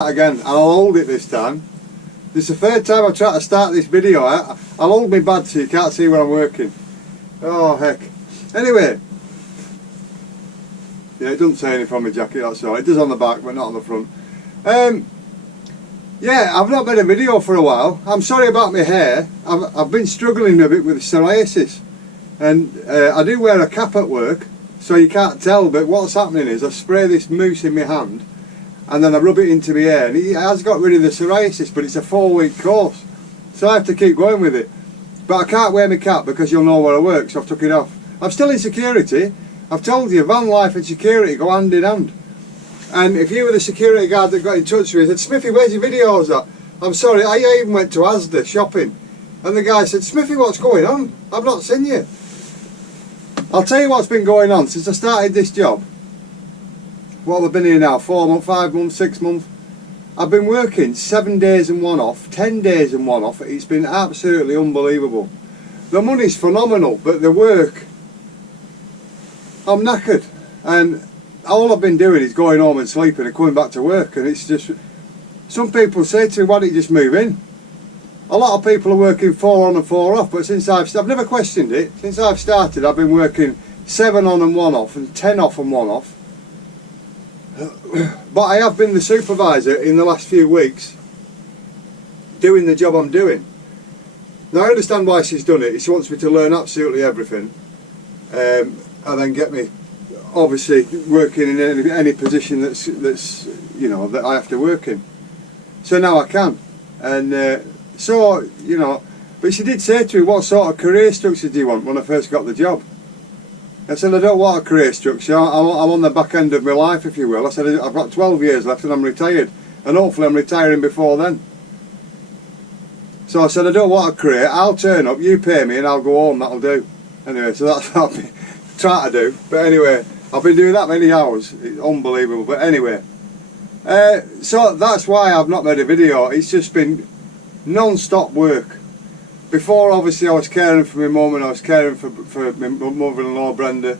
Again, I'll hold it this time. This is the third time I've tried to start this video. I'll hold my badge so you can't see where I'm working. Oh heck. Anyway, yeah, it doesn't say anything on my jacket, that's all. It does on the back but not on the front. Yeah, I've not made a video for a while. I'm sorry about my hair. I've been struggling a bit with psoriasis, and I do wear a cap at work so you can't tell, but what's happening is I spray this mousse in my hand and then I rub it into my hair, and it has got rid of the psoriasis, but it's a 4-week course, so I have to keep going with it. But I can't wear my cap because you'll know where I work, so I've took it off. I'm still in security. I've told you, van life and security go hand in hand. And if you were the security guard that got in touch with me, said, Smithy, where's your videos at? I'm sorry, I even went to Asda shopping, and the guy said, Smithy, what's going on? I've not seen you. I'll tell you what's been going on since I started this job. What have I been here now? 4 months, 5 months, 6 months? I've been working 7 days and 1 off, 10 days and 1 off. It's been absolutely unbelievable. The money's phenomenal, but the work, I'm knackered. And all I've been doing is going home and sleeping and coming back to work. And it's just, some people say to me, why don't you just move in? A lot of people are working 4 on and 4 off, but since I've never questioned it. Since I've started, I've been working 7 on and 1 off and 10 off and 1 off. But I have been the supervisor in the last few weeks doing the job I'm doing. Now I understand why she's done it. She wants me to learn absolutely everything, and then get me obviously working in any position that's you know, that I have to work in. So now I can, and so you know. But she did say to me, what sort of career structure do you want, when I first got the job? I said, I don't want a career structure. I'm on the back end of my life, if you will. I said, I've got 12 years left and I'm retired, and hopefully I'm retiring before then. So I said, I don't want a career. I'll turn up, you pay me, and I'll go home. That'll do. Anyway, so that's what I've been trying to do. But anyway, I've been doing that many hours. It's unbelievable. But anyway, so that's why I've not made a video. It's just been non-stop work. Before, obviously, I was caring for my mum, and I was caring for my mother-in-law, Brenda.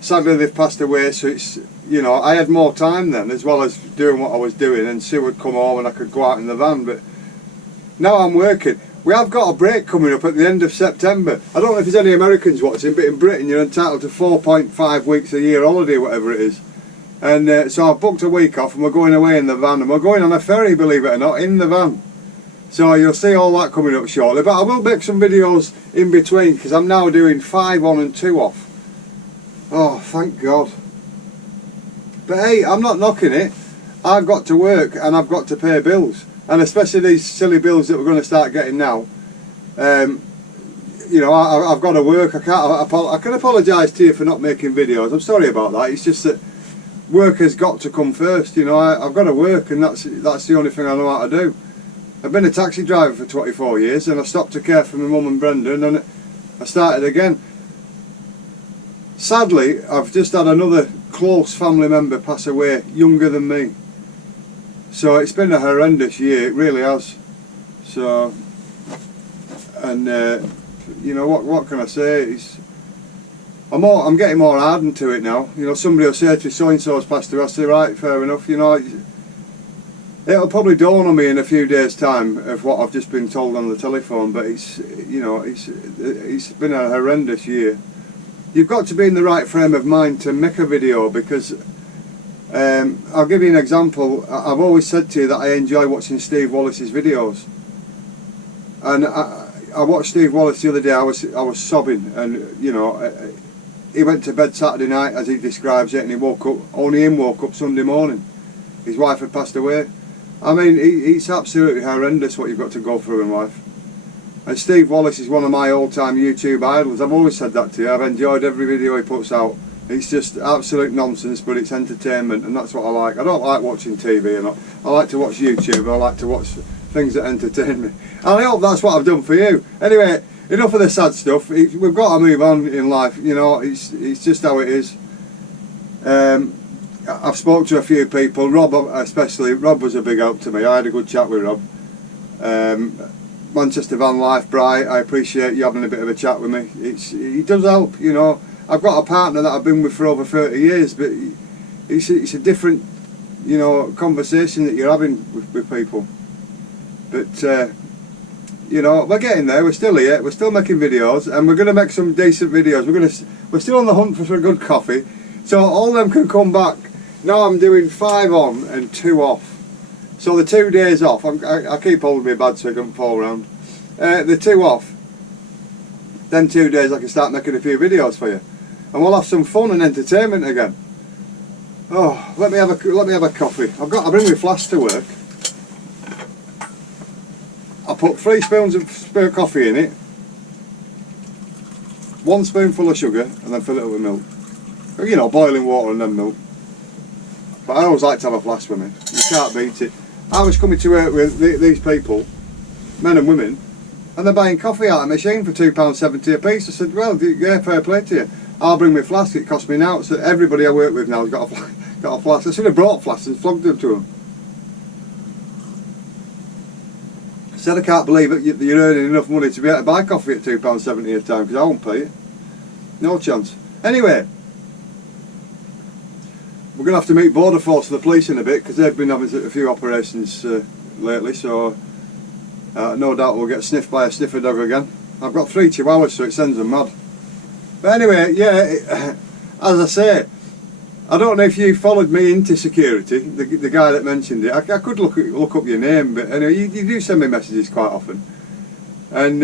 Sadly, they've passed away, so it's, you know, I had more time then, as well as doing what I was doing, and Sue would come home and I could go out in the van. But now I'm working. We have got a break coming up at the end of September. I don't know if there's any Americans watching, but in Britain you're entitled to 4.5 weeks a year holiday, whatever it is. And so I've booked a week off, and we're going away in the van, and we're going on a ferry, believe it or not, in the van. So you'll see all that coming up shortly, but I will make some videos in between, because I'm now doing 5 on and 2 off. Oh, thank God. But hey, I'm not knocking it. I've got to work and I've got to pay bills, and especially these silly bills that we're going to start getting now. You know, I've got to work. I can apologise to you for not making videos. I'm sorry about that. It's just that work has got to come first. You know, I've got to work, and that's the only thing I know how to do. I've been a taxi driver for 24 years, and I stopped to care for my mum and Brenda, and then I started again. Sadly, I've just had another close family member pass away, younger than me. So it's been a horrendous year, it really has. So, and you know, what can I say? I'm getting more hardened to it now. You know, somebody will say to me, so-and-so's passed away. I say, right, fair enough, you know. It'll probably dawn on me in a few days' time of what I've just been told on the telephone, but it's, you know, it's been a horrendous year. You've got to be in the right frame of mind to make a video, because I'll give you an example. I've always said to you that I enjoy watching Steve Wallace's videos, and I watched Steve Wallace the other day. I was sobbing, and you know, he went to bed Saturday night, as he describes it, and he woke up. Only him woke up Sunday morning. His wife had passed away. I mean, it's absolutely horrendous what you've got to go through in life. And Steve Wallace is one of my all-time YouTube idols. I've always said that to you. I've enjoyed every video he puts out. It's just absolute nonsense, but it's entertainment, and that's what I like. I don't like watching TV, and I like to watch YouTube. I like to watch things that entertain me. And I hope that's what I've done for you. Anyway, enough of the sad stuff. We've got to move on in life. You know, it's just how it is. I've spoken to a few people, Rob especially. Rob was a big help to me. I had a good chat with Rob. Manchester Vanlife, Bright, I appreciate you having a bit of a chat with me. He does help, you know. I've got a partner that I've been with for over 30 years, but it's a different you know, conversation that you're having with people. But you know, we're getting there. We're still here. We're still making videos, and we're going to make some decent videos. We're still on the hunt for some good coffee, so all them can come back. Now I'm doing 5 on and 2 off. So the 2 days off, I keep holding my bad so I don't fall around. The 2 off, then 2 days I can start making a few videos for you, and we'll have some fun and entertainment again. Oh, let me have a coffee. I bring my flask to work. I put 3 spoons of spare coffee in it, 1 spoonful of sugar, and then fill it up with milk. You know, boiling water and then milk. But I always like to have a flask with me. You can't beat it. I was coming to work with these people, men and women, and they're buying coffee out of the machine for £2.70 a piece. I said, well, yeah, fair play to you. I'll bring my flask, it costs me now. So everybody I work with now has got a flask. I should have brought flasks and flogged them to them. I said, I can't believe it, you're earning enough money to be able to buy coffee at £2.70 a time, because I won't pay it. No chance. Anyway, we're going to have to meet Border Force and the police in a bit, because they've been having a few operations lately, so no doubt we'll get sniffed by a sniffer dog again. I've got 3 chihuahuas, so it sends them mad. But anyway, yeah, as I say, I don't know if you followed me into security, the guy that mentioned it. I could look up your name, but anyway, you do send me messages quite often. And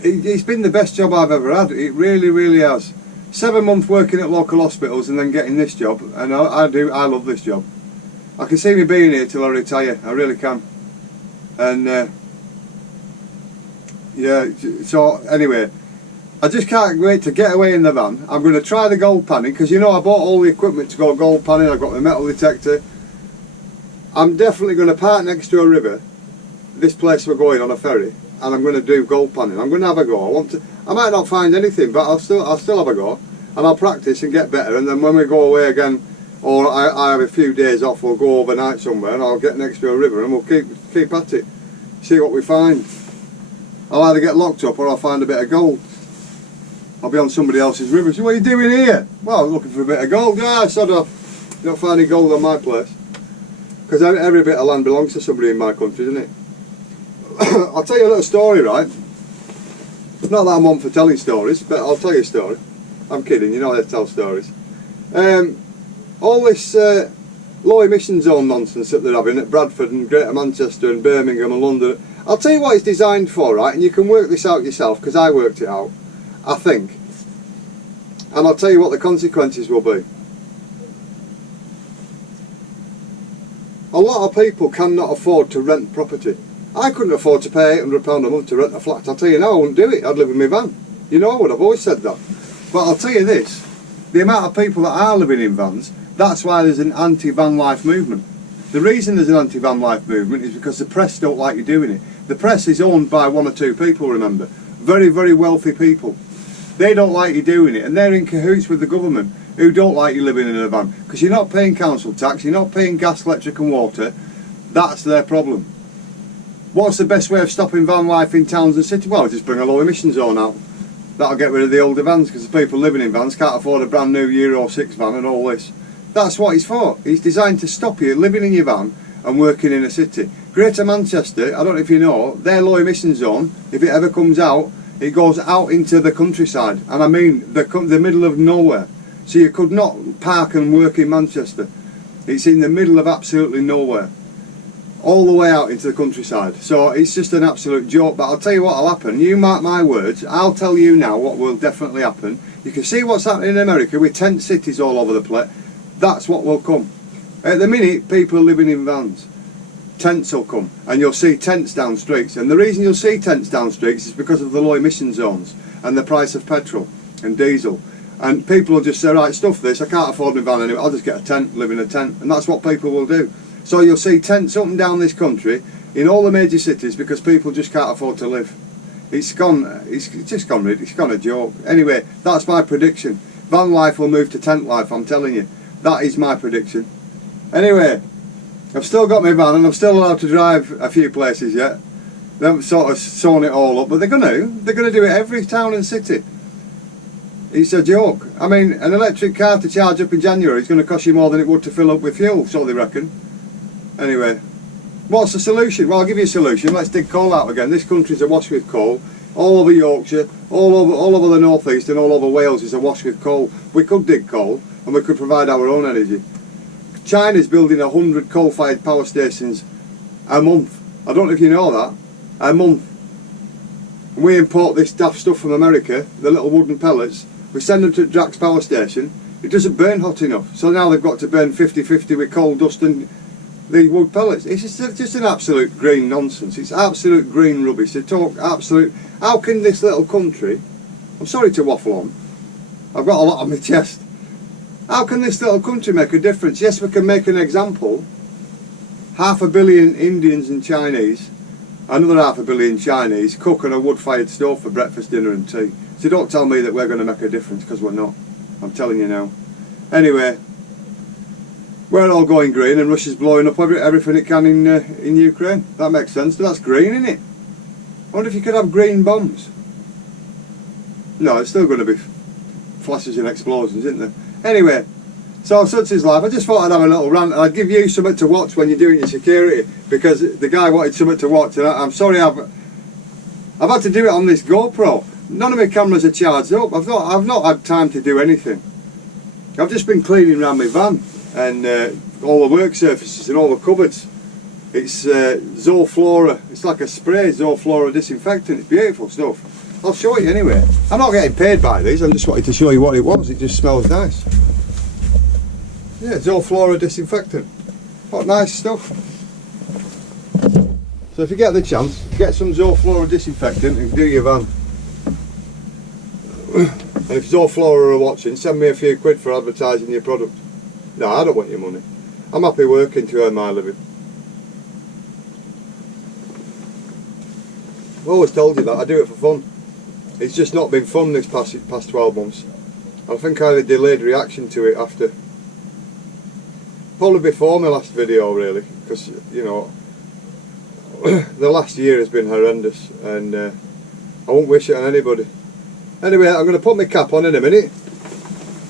it's been the best job I've ever had. It really, really has. 7 months working at local hospitals and then getting this job, and I love this job. I can see me being here till I retire, I really can. And yeah, so anyway, I just can't wait to get away in the van. I'm going to try the gold panning, because you know I bought all the equipment to go gold panning. I've got the metal detector. I'm definitely going to park next to a river, this place we're going on a ferry, and I'm going to do gold panning. I'm going to have a go. I might not find anything, but I'll still have a go, and I'll practice and get better. And then when we go away again, or I have a few days off, we'll go overnight somewhere, and I'll get next to a river, and we'll keep at it, see what we find. I'll either get locked up or I'll find a bit of gold. I'll be on somebody else's river. So what are you doing here? Well, I'm looking for a bit of gold. Yeah, sod off. You don't find any gold on my place, because every bit of land belongs to somebody in my country, doesn't it? I'll tell you a little story, right? Not that I'm one for telling stories, but I'll tell you a story. I'm kidding, you know how to tell stories. All this low emission zone nonsense that they're having at Bradford and Greater Manchester and Birmingham and London, I'll tell you what it's designed for, right? And you can work this out yourself, because I worked it out, I think. And I'll tell you what the consequences will be. A lot of people cannot afford to rent property. I couldn't afford to pay £800 a month to rent a flat. I'll tell you now, I wouldn't do it. I'd live in my van. You know I would, I've always said that. But I'll tell you this, the amount of people that are living in vans, that's why there's an anti-van life movement. The reason there's an anti-van life movement is because the press don't like you doing it. The press is owned by 1 or 2 people, remember. Very, very wealthy people. They don't like you doing it, and they're in cahoots with the government, who don't like you living in a van, because you're not paying council tax, you're not paying gas, electric and water. That's their problem. What's the best way of stopping van life in towns and cities? Well, just bring a low emission zone out. That'll get rid of the older vans, because the people living in vans can't afford a brand new Euro 6 van and all this. That's what it's for. It's designed to stop you living in your van and working in a city. Greater Manchester, I don't know if you know, their low emission zone, if it ever comes out, it goes out into the countryside, and I mean the middle of nowhere. So you could not park and work in Manchester. It's in the middle of absolutely nowhere, all the way out into the countryside. So it's just an absolute joke. But I'll tell you what will happen. You mark my words, I'll tell you now what will definitely happen. You can see what's happening in America with tent cities all over the place. That's what will come. At the minute, people are living in vans. Tents will come, and you'll see tents down streets. And the reason you'll see tents down streets is because of the low emission zones and the price of petrol and diesel. And people will just say, right, stuff this, I can't afford my van anyway, I'll just get a tent, live in a tent. And that's what people will do. So you'll see tents up and down this country in all the major cities, because people just can't afford to live. It's just gone a joke. Anyway, that's my prediction. Van life will move to tent life, I'm telling you. That is my prediction. Anyway, I've still got my van, and I'm still allowed to drive a few places yet. They haven't sort of sewn it all up, but they're going to do it every town and city. It's a joke. I mean, an electric car to charge up in January is going to cost you more than it would to fill up with fuel, so they reckon. Anyway, what's the solution? Well, I'll give you a solution. Let's dig coal out again. This country's awash with coal. All over Yorkshire, all over the North East and all over Wales is awash with coal. We could dig coal and we could provide our own energy. China's building 100 coal-fired power stations a month. I don't know if you know that. A month. We import this daft stuff from America, the little wooden pellets. We send them to Drax power station. It doesn't burn hot enough. So now they've got to burn 50-50 with coal dust and the wood pellets. It's just an absolute green nonsense. It's absolute green rubbish. They talk absolute... How can this little country... I'm sorry to waffle on. I've got a lot on my chest. How can this little country make a difference? Yes, we can make an example. 500 million Indians and Chinese, another 500 million Chinese, cook on a wood-fired stove for breakfast, dinner and tea. So don't tell me that we're going to make a difference, because we're not. I'm telling you now. Anyway, we're all going green and Russia's blowing up everything it can in Ukraine. That makes sense. That's green, isn't it? I wonder if you could have green bombs. No, it's still going to be flashes and explosions, isn't there? Anyway, so such is life. I just thought I'd have a little rant and I'd give you something to watch when you're doing your security, because the guy wanted something to watch and I'm sorry I've had to do it on this GoPro. None of my cameras are charged up. I've not had time to do anything. I've just been cleaning around my van and all the work surfaces and all the cupboards. It's Zoflora. It's like a spray Zoflora disinfectant. It's beautiful stuff. I'll show you anyway. I'm not getting paid by these. I'm just wanting to show you what it was. It just smells nice. Yeah, Zoflora disinfectant. What nice stuff. So if you get the chance, get some Zoflora disinfectant and do your van. And if Zoflora are watching, send me a few quid for advertising your product. No, I don't want your money. I'm happy working to earn my living. I've always told you that, I do it for fun. It's just not been fun this past 12 months. I think I had a delayed reaction to it after. Probably before my last video really, because you know, the last year has been horrendous and I won't wish it on anybody. Anyway, I'm going to put my cap on in a minute.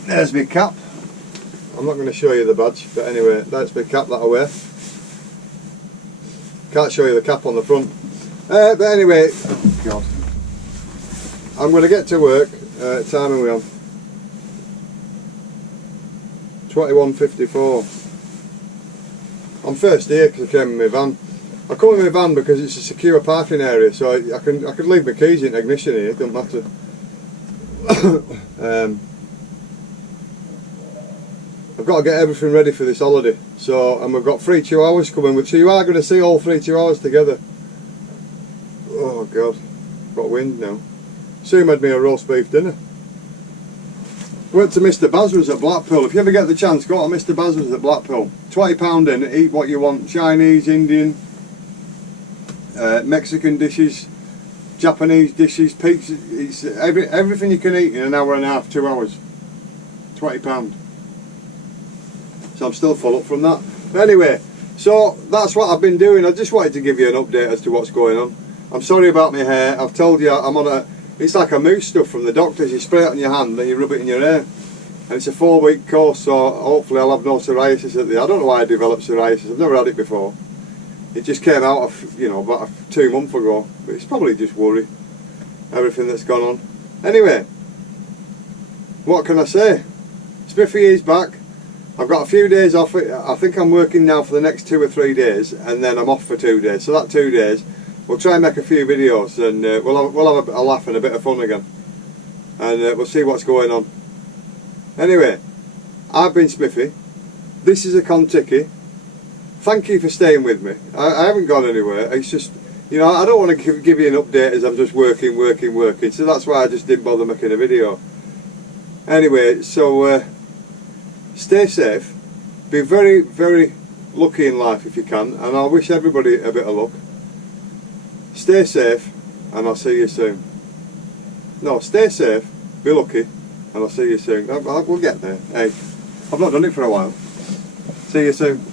There's my cap. I'm not going to show you the badge, but anyway, that's my cap that I wear. Can't show you the cap on the front. But anyway, God, I'm going to get to work. Time are we on? 21:54. I'm first here because I came in my van. I come in my van because it's a secure parking area, so I could leave my keys in ignition here. It doesn't matter. I've got to get everything ready for this holiday. So, and we've got 3 chihuahuas coming, so you are going to see all 3 chihuahuas together. Oh God, got wind now. Sue made me a roast beef dinner. Went to Mr. Bazra's at Blackpool. If you ever get the chance, go to Mr. Bazra's at Blackpool. £20 in, eat what you want. Chinese, Indian, Mexican dishes, Japanese dishes, pizza. It's everything you can eat in an hour and a half, 2 hours. £20. So I'm still full up from that. But anyway, so that's what I've been doing. I just wanted to give you an update as to what's going on. I'm sorry about my hair. I've told you I'm on a... It's like a mousse stuff from the doctors. You spray it on your hand and you rub it in your hair. And it's a 4-week course, so hopefully I'll have no psoriasis at the... I don't know why I developed psoriasis. I've never had it before. It just came out of, you know, about 2 months ago. But it's probably just worry. Everything that's gone on. Anyway, what can I say? Smithy is back. I've got a few days off. I think I'm working now for the next 2 or 3 days, and then I'm off for 2 days. So that 2 days, we'll try and make a few videos, and we'll have a laugh and a bit of fun again, and we'll see what's going on. Anyway, I've been Smithy. This is a Contiki. Thank you for staying with me. I haven't gone anywhere. It's just, you know, I don't want to give you an update as I'm just working. So that's why I just didn't bother making a video. Anyway, so. Stay safe, be very, very lucky in life if you can, and I wish everybody a bit of luck. Stay safe, and I'll see you soon. No, stay safe, be lucky, and I'll see you soon. We'll get there. Hey, I've not done it for a while. See you soon.